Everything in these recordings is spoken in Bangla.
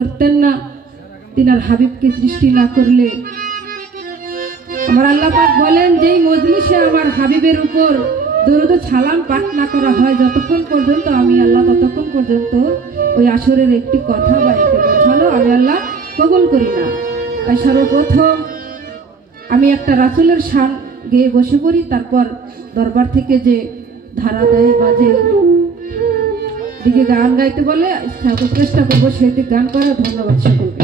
করতেন না, তিনার হাবিবকে সৃষ্টি না করলে। আমার আল্লাহ পাক বলেন, যেই মজলিসে আমার হাবিবের উপর দরুদ ও সালাম পাঠ না করা হয় যতক্ষণ পর্যন্ত আমি আল্লাহ ততক্ষণ পর্যন্ত ওই আসরের একটি কথা বা একটি বোঝালো আমি আল্লাহ কবুল করি না। তাই সর্বপ্রথম আমি একটা রাসূলের শান গেয়ে বসে পড়ি, তারপর দরবার থেকে যে ধারা দেয় বা যে দিকে গান গাইতে বলে চেষ্টা করবো সেদিকে গান করে। ধন্যবাদ সকলকে।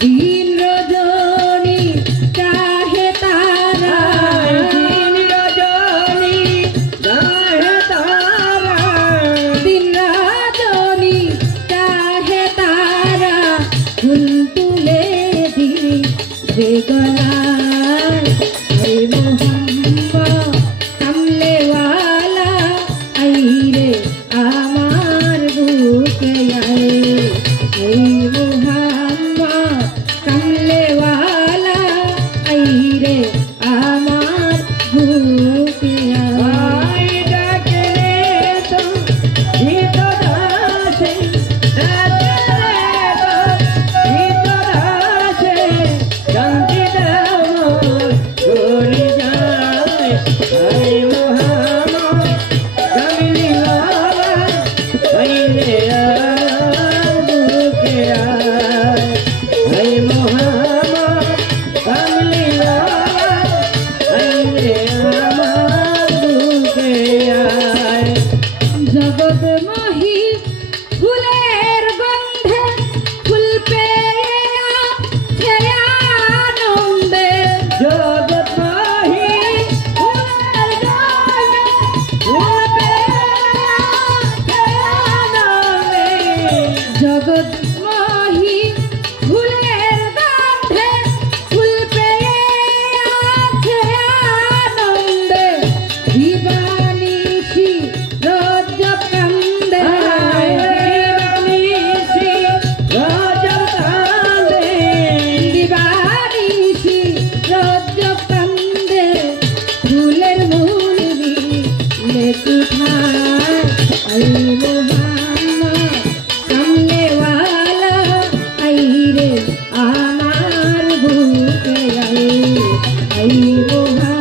দিন রজনী চাহে তা আই মোহাম্মদ কামলেওয়ালা আই রে আমার বুকে আই মোহাম্মদ কামলেওয়ালা আই রে আমার বুকে আই ডাকলে তো ভিতর আসে, ডাকলে তো ভিতর আসে, শান্তি দাও চলে যায়। আই মোহাম্মদ কামলিওয়ালা আই রে আমার বুকে আয়। আই মোহাম্মদ কামলিওয়ালা আই রে আমার বুকে আয়। জগৎ মহি ফুলের গন্ধে ফুল পেয়ে আছে আনন্দে জগৎ মাহি ফুলের গন্ধে ফুল পেয়ে আছে আনন্দে। জগৎ মহি ফুলের গন্ধে ফুল পেয়ে আছে আনন্দে দিবানিশি রোজ কান্দে দিবানিশি রোজ কান্দে। দিবানিশি রোজ কান্দে ফুলের মুলবি লেকুঠায় আই মোহাম্মদ কামলেওয়ালা আই রে আমার বুকে আই মোহাম্মদ